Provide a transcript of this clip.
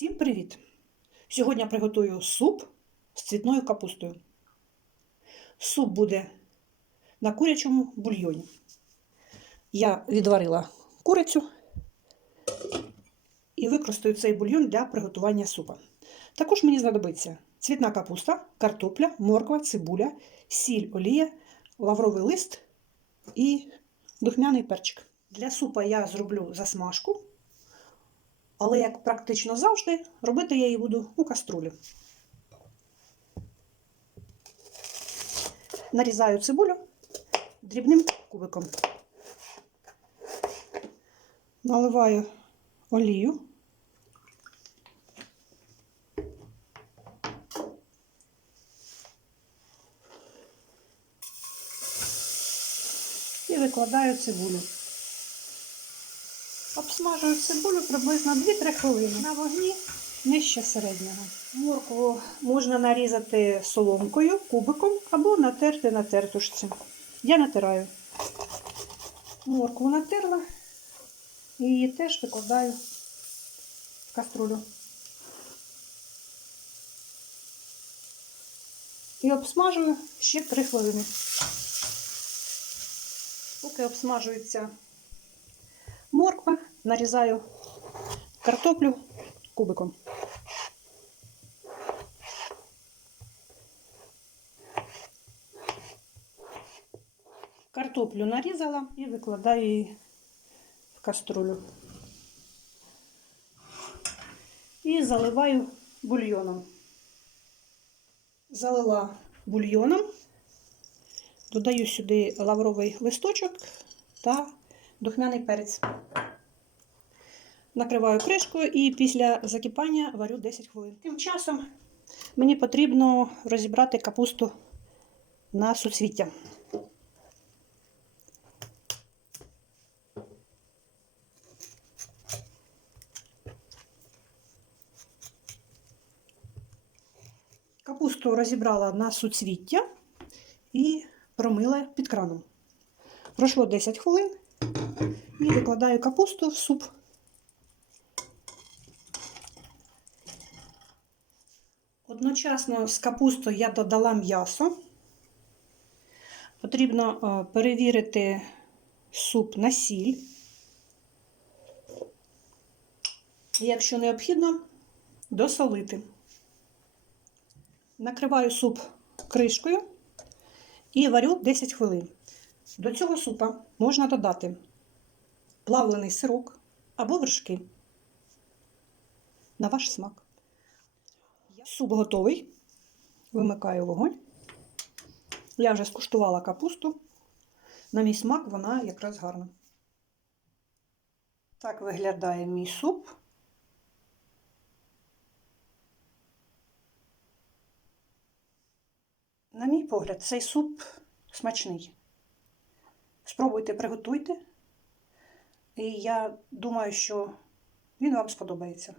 Всім привіт! Сьогодні приготую суп з цвітною капустою. Суп буде на курячому бульйоні. Я відварила курицю і використаю цей бульйон для приготування супа. Також мені знадобиться цвітна капуста, картопля, морква, цибуля, сіль, олія, лавровий лист і духмяний перчик. Для супа я зроблю засмажку. Але, як практично завжди, робити я її буду у каструлі. Нарізаю цибулю дрібним кубиком. Наливаю олію. І викладаю цибулю. Обсмажую цибулю приблизно 2-3 хвилини на вогні нижче середнього. Моркву можна нарізати соломкою, кубиком або натерти на тертушці. Я натираю. Моркву натерла і її теж викладаю в каструлю. І обсмажую ще 3 хвилини. Поки обсмажується морква, нарізаю картоплю кубиком. Картоплю нарізала і викладаю її в каструлю. І заливаю бульйоном. Залила бульйоном, додаю сюди лавровий листочок та духмяний перець. Накриваю кришкою і після закипання варю 10 хвилин. Тим часом мені потрібно розібрати капусту на суцвіття. Капусту розібрала на суцвіття і промила під краном. Пройшло 10 хвилин і викладаю капусту в суп. Одночасно з капустою я додала м'ясо. Потрібно е, перевірити суп на сіль. Якщо необхідно, досолити. Накриваю суп кришкою і варю 10 хвилин. До цього супа можна додати плавлений сирок або вершки. На ваш смак. Суп готовий. Вимикаю вогонь. Я вже скуштувала капусту. На мій смак вона якраз гарна. Так виглядає мій суп. На мій погляд, цей суп смачний. Спробуйте, приготуйте. І я думаю, що він вам сподобається.